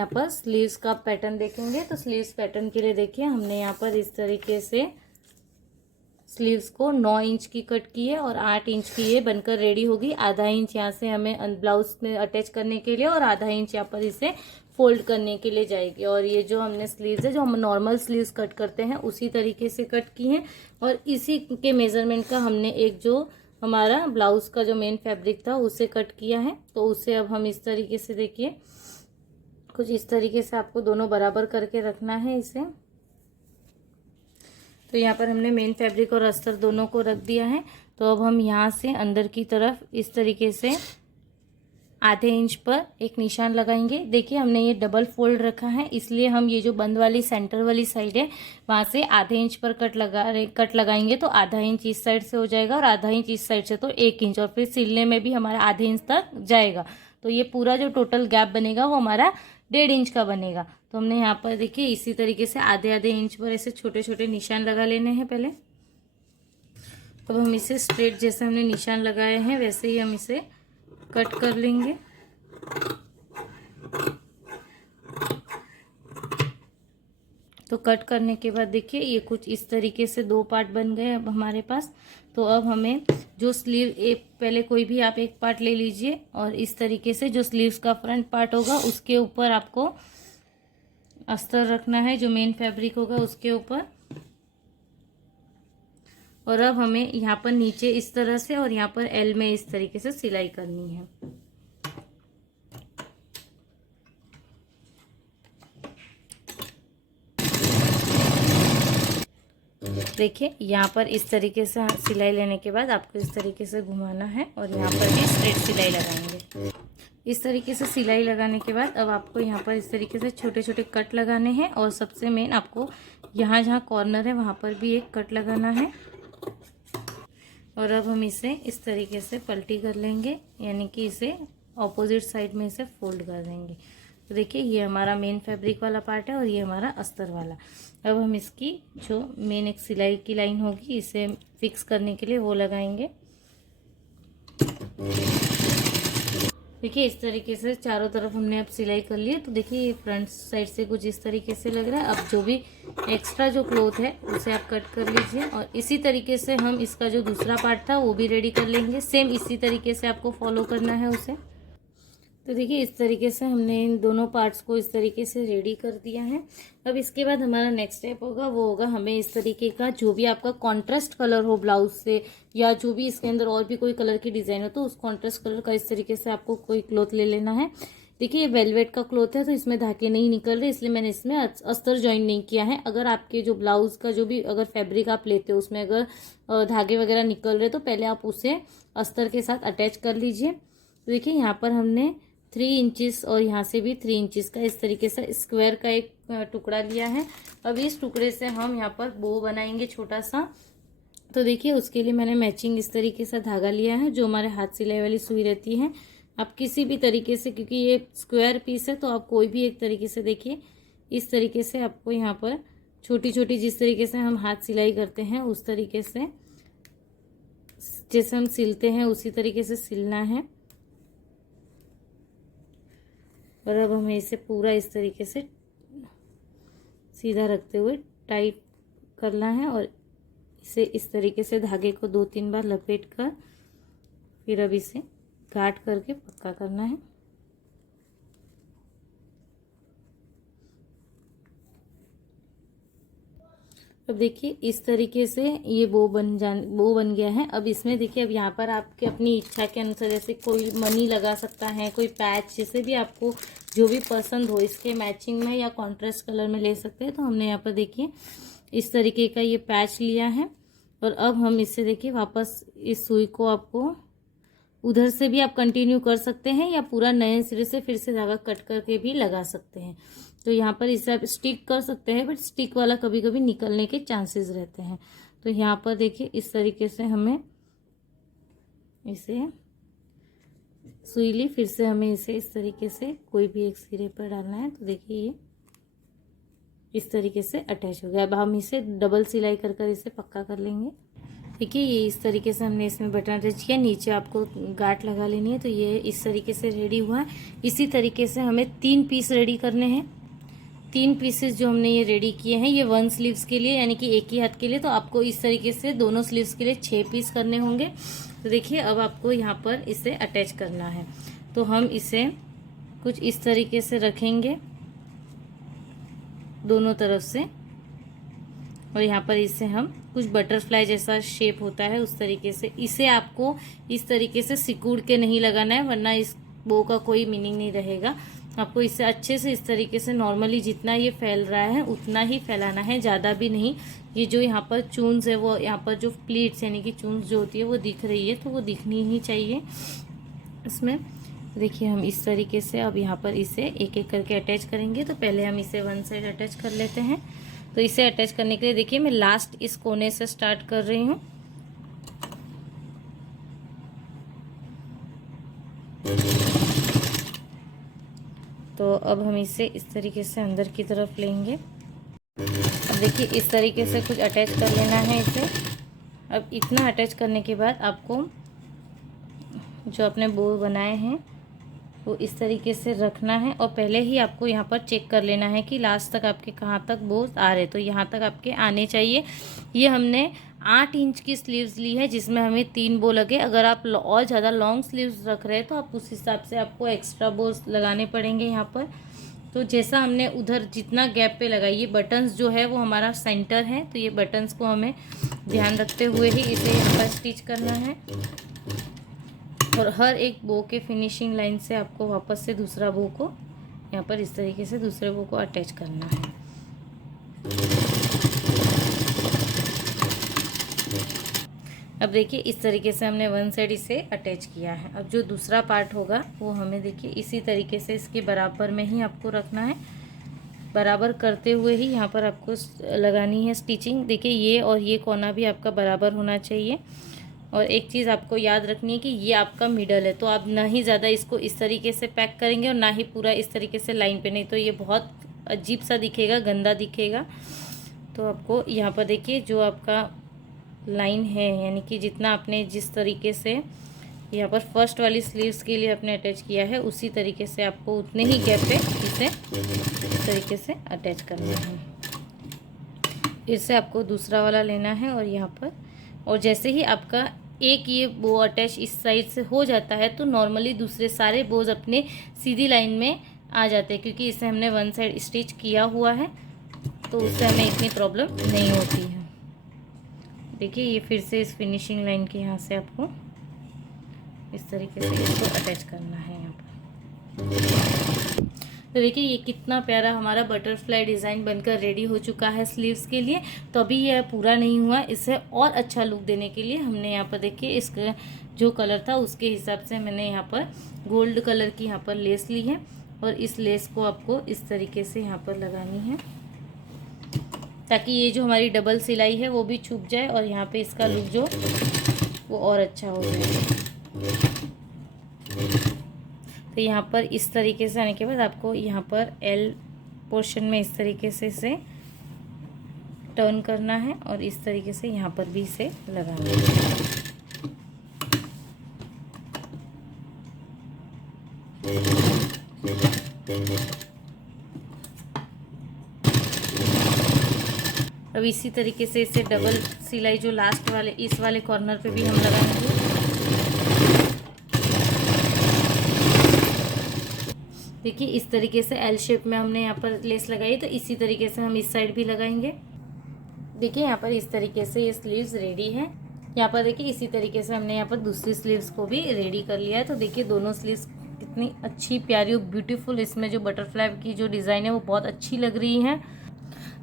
यहाँ पर स्लीव्स का पैटर्न देखेंगे। तो स्लीव्स पैटर्न के लिए देखिए हमने यहाँ पर इस तरीके से स्लीव्स को 9 इंच की कट की है और 8 इंच की ये बनकर रेडी होगी। आधा इंच यहाँ से हमें ब्लाउज में अटैच करने के लिए और आधा इंच यहाँ पर इसे फोल्ड करने के लिए जाएगी। और ये जो हमने स्लीव्स है, जो हम नॉर्मल स्लीव्स कट करते हैं उसी तरीके से कट की है। और इसी के मेजरमेंट का हमने एक जो हमारा ब्लाउज का जो मेन फैब्रिक था उसे कट किया है। तो उसे अब हम इस तरीके से देखिए कुछ इस तरीके से आपको दोनों बराबर करके रखना है इसे। तो यहाँ पर हमने मेन फैब्रिक और अस्तर दोनों को रख दिया है। तो अब हम यहाँ से अंदर की तरफ इस तरीके से आधे इंच पर एक निशान लगाएंगे। देखिए हमने ये डबल फोल्ड रखा है, इसलिए हम ये जो बंद वाली सेंटर वाली साइड है वहां से आधे इंच पर कट लगाएंगे। तो आधा इंच इस साइड से हो जाएगा और आधा इंच इस साइड से, तो 1 इंच, और फिर सिलने में भी हमारा आधे इंच तक जाएगा। तो ये पूरा जो टोटल गैप बनेगा वो हमारा 1.5 इंच का बनेगा। तो हमने यहाँ पर देखिए इसी तरीके से आधे आधे इंच पर ऐसे छोटे छोटे निशान लगा लेने हैं पहले। अब हम इसे स्ट्रेट जैसे हमने निशान लगाए हैं वैसे ही हम इसे कट कर लेंगे। तो कट करने के बाद देखिए ये कुछ इस तरीके से 2 पार्ट बन गए अब हमारे पास। तो अब हमें जो स्लीव पहले कोई भी आप एक पार्ट ले लीजिए और इस तरीके से जो स्लीव्स का फ्रंट पार्ट होगा उसके ऊपर आपको अस्तर रखना है, जो मेन फैब्रिक होगा उसके ऊपर। और अब हमें यहाँ पर नीचे इस तरह से और यहाँ पर एल में इस तरीके से सिलाई करनी है। देखिए यहाँ पर इस तरीके से सिलाई लेने के बाद आपको इस तरीके से घुमाना है और यहाँ पर भी स्ट्रेट सिलाई लगाएंगे। इस तरीके से सिलाई लगाने के बाद अब आपको यहाँ पर इस तरीके से छोटे छोटे कट लगाने हैं और सबसे मेन आपको यहाँ जहाँ कॉर्नर है वहाँ पर भी एक कट लगाना है। और अब हम इसे इस तरीके से पलटी कर लेंगे, यानी कि इसे ऑपोजिट साइड में इसे फोल्ड कर देंगे। तो देखिए ये हमारा मेन फैब्रिक वाला पार्ट है और ये हमारा अस्तर वाला। अब हम इसकी जो मेन एक सिलाई की लाइन होगी इसे फिक्स करने के लिए वो लगाएंगे। देखिए इस तरीके से चारों तरफ हमने अब सिलाई कर ली है। तो देखिए ये फ्रंट साइड से कुछ इस तरीके से लग रहा है। अब जो भी एक्स्ट्रा जो क्लॉथ है उसे आप कट कर लीजिए और इसी तरीके से हम इसका जो दूसरा पार्ट था वो भी रेडी कर लेंगे। सेम इसी तरीके से आपको फॉलो करना है उसे। तो देखिए इस तरीके से हमने इन दोनों पार्ट्स को इस तरीके से रेडी कर दिया है। अब इसके बाद हमारा नेक्स्ट स्टेप होगा वो होगा हमें इस तरीके का जो भी आपका कॉन्ट्रास्ट कलर हो ब्लाउज से, या जो भी इसके अंदर और भी कोई कलर की डिजाइन हो, तो उस कॉन्ट्रास्ट कलर का इस तरीके से आपको कोई क्लॉथ ले लेना है। देखिए ये वेलवेट का क्लॉथ है तो इसमें धागे नहीं निकल रहे, इसलिए मैंने इसमें अस्तर ज्वाइन नहीं किया है। अगर आपके जो ब्लाउज का जो भी अगर फैब्रिक आप लेते हो उसमें अगर धागे वगैरह निकल रहे तो पहले आप उसे अस्तर के साथ अटैच कर लीजिए। तो देखिए यहाँ पर हमने 3 इंचेस और यहाँ से भी 3 इंचेस का इस तरीके से स्क्वायर का एक टुकड़ा लिया है। अब इस टुकड़े से हम यहाँ पर बो बनाएंगे छोटा सा। तो देखिए उसके लिए मैंने मैचिंग इस तरीके से धागा लिया है, जो हमारे हाथ सिलाई वाली सुई रहती है। आप किसी भी तरीके से, क्योंकि ये स्क्वायर पीस है तो आप कोई भी एक तरीके से देखिए इस तरीके से आपको यहाँ पर छोटी छोटी जिस तरीके से हम हाथ सिलाई करते हैं उस तरीके से, जैसे हम सिलते हैं उसी तरीके से सिलना है। और अब हमें इसे पूरा इस तरीके से सीधा रखते हुए टाइट करना है और इसे इस तरीके से धागे को 2-3 बार लपेट कर फिर अब इसे गांठ करके पक्का करना है। अब देखिए इस तरीके से ये बो बन गया है। अब इसमें देखिए अब यहाँ पर आपके अपनी इच्छा के अनुसार जैसे कोई मनी लगा सकता है, कोई पैच, जैसे भी आपको जो भी पसंद हो इसके मैचिंग में या कॉन्ट्रास्ट कलर में ले सकते हैं। तो हमने यहाँ पर देखिए इस तरीके का ये पैच लिया है और अब हम इससे देखिए वापस इस सुई को आपको उधर से भी आप कंटिन्यू कर सकते हैं या पूरा नए सिरे से फिर से धागा कट करके भी लगा सकते हैं। तो यहाँ पर इसे आप स्टिक कर सकते हैं, बट स्टिक वाला कभी कभी निकलने के चांसेस रहते हैं। तो यहाँ पर देखिए इस तरीके से हमें इसे सुई ली, फिर से हमें इसे इस तरीके से कोई भी एक सिरे पर डालना है। तो देखिए ये इस तरीके से अटैच हो गया। अब हम इसे डबल सिलाई कर इसे पक्का कर लेंगे। देखिए ये इस तरीके से हमने इसमें बटन अटैच किया, नीचे आपको गांठ लगा लेनी है। तो ये इस तरीके से रेडी हुआ है। इसी तरीके से हमें 3 पीस रेडी करने हैं। 3 पीसेस जो हमने ये रेडी किए हैं ये 1 स्लीव्स के लिए, यानी कि एक ही हाथ के लिए। तो आपको इस तरीके से दोनों स्लीव्स के लिए 6 पीस करने होंगे। तो देखिए अब आपको यहाँ पर इसे अटैच करना है। तो हम इसे कुछ इस तरीके से रखेंगे दोनों तरफ से, और यहाँ पर इसे हम कुछ बटरफ्लाई जैसा शेप होता है उस तरीके से, इसे आपको इस तरीके से सिकुड़ के नहीं लगाना है, वरना इस बो का कोई मीनिंग नहीं रहेगा। आपको इसे अच्छे से इस तरीके से नॉर्मली जितना ये फैल रहा है उतना ही फैलाना है, ज़्यादा भी नहीं। ये जो यहाँ पर चून्स है वो यहाँ पर जो प्लीट्स यानी कि चून्स जो होती है वो दिख रही है, तो वो दिखनी ही चाहिए इसमें। देखिए हम इस तरीके से अब यहाँ पर इसे एक एक करके अटैच करेंगे। तो पहले हम इसे 1 साइड अटैच कर लेते हैं। तो इसे अटैच करने के लिए देखिए मैं लास्ट इस कोने से स्टार्ट कर रही हूँ। तो अब हम इसे इस तरीके से अंदर की तरफ लेंगे। अब देखिए इस तरीके से कुछ अटैच कर लेना है इसे। अब इतना अटैच करने के बाद आपको जो अपने बो बनाए हैं वो इस तरीके से रखना है, और पहले ही आपको यहाँ पर चेक कर लेना है कि लास्ट तक आपके कहाँ तक बो आ रहे। तो यहाँ तक आपके आने चाहिए। ये हमने 8 इंच की स्लीव्स ली है जिसमें हमें 3 बो लगे। अगर आप और ज़्यादा लॉन्ग स्लीव्स रख रहे हैं तो आप उस हिसाब से आपको एक्स्ट्रा बो लगाने पड़ेंगे यहाँ पर। तो जैसा हमने उधर जितना गैप पे लगाई, ये बटन्स जो है वो हमारा सेंटर है, तो ये बटन्स को हमें ध्यान रखते हुए ही इसे यहाँ पर स्टिच करना है। और हर एक बो के फिनिशिंग लाइन से आपको वापस से दूसरा बो को यहाँ पर इस तरीके से दूसरे बो को अटैच करना है। अब देखिए इस तरीके से हमने 1 साइड इसे अटैच किया है। अब जो दूसरा पार्ट होगा वो हमें देखिए इसी तरीके से इसके बराबर में ही आपको रखना है। बराबर करते हुए ही यहाँ पर आपको लगानी है स्टिचिंग। देखिए ये और ये कोना भी आपका बराबर होना चाहिए। और एक चीज़ आपको याद रखनी है कि ये आपका मिडल है, तो आप ना ही ज़्यादा इसको इस तरीके से पैक करेंगे और ना ही पूरा इस तरीके से लाइन पे, नहीं तो ये बहुत अजीब सा दिखेगा, गंदा दिखेगा। तो आपको यहाँ पर देखिए जो आपका लाइन है, यानी कि जितना आपने जिस तरीके से यहाँ पर फर्स्ट वाली स्लीव्स के लिए आपने अटैच किया है उसी तरीके से आपको उतने ही गैप पे इसे इस तरीके से अटैच करना है। इससे आपको दूसरा वाला लेना है और यहाँ पर, और जैसे ही आपका एक ये बो अटैच इस साइड से हो जाता है तो नॉर्मली दूसरे सारे बोज अपने सीधी लाइन में आ जाते हैं, क्योंकि इसे हमने 1 साइड स्टिच किया हुआ है, तो उससे हमें इतनी प्रॉब्लम नहीं होती है। देखिए ये फिर से इस फिनिशिंग लाइन के यहाँ से आपको इस तरीके से इसको अटैच करना है यहाँ पर। तो देखिए ये कितना प्यारा हमारा बटरफ्लाई डिज़ाइन बनकर रेडी हो चुका है स्लीव्स के लिए। तो अभी यह पूरा नहीं हुआ, इसे और अच्छा लुक देने के लिए हमने यहाँ पर देखिए इसका जो कलर था उसके हिसाब से मैंने यहाँ पर गोल्ड कलर की यहाँ पर लेस ली है, और इस लेस को आपको इस तरीके से यहाँ पर लगानी है ताकि ये जो हमारी डबल सिलाई है वो भी छुप जाए और यहाँ पे इसका लुक जो वो और अच्छा हो जाए। तो यहाँ पर इस तरीके से आने के बाद आपको यहाँ पर एल पोर्शन में इस तरीके से इसे टर्न करना है और इस तरीके से यहाँ पर भी इसे लगाना है। अब इसी तरीके से इसे डबल सिलाई जो लास्ट वाले इस वाले कॉर्नर पे भी हम लगाएंगे। देखिए इस तरीके से एल शेप में हमने यहाँ पर लेस लगाई, तो इसी तरीके से हम इस साइड भी लगाएंगे। देखिए यहाँ पर इस तरीके से ये स्लीव्स रेडी है। यहाँ पर देखिए इसी तरीके से हमने यहाँ पर दूसरी स्लीव्स को भी रेडी कर लिया है। तो देखिए दोनों स्लीव्स कितनी अच्छी प्यारी और ब्यूटीफुल, इसमें जो बटरफ्लाई की जो डिज़ाइन है वो बहुत अच्छी लग रही है।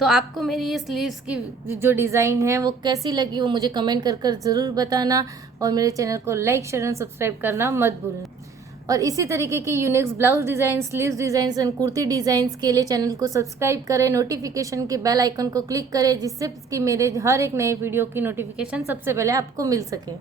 तो आपको मेरी ये स्लीव्स की जो डिज़ाइन है वो कैसी लगी वो मुझे कमेंट कर ज़रूर बताना, और मेरे चैनल को लाइक शेयर एंड सब्सक्राइब करना मत भूलना। और इसी तरीके की Unix blouse design, sleeves designs and kurti designs के लिए चैनल को सब्सक्राइब करें, नोटिफिकेशन के बेल आइकन को क्लिक करें, जिससे कि मेरे हर एक नए वीडियो की नोटिफिकेशन सबसे पहले आपको मिल सके।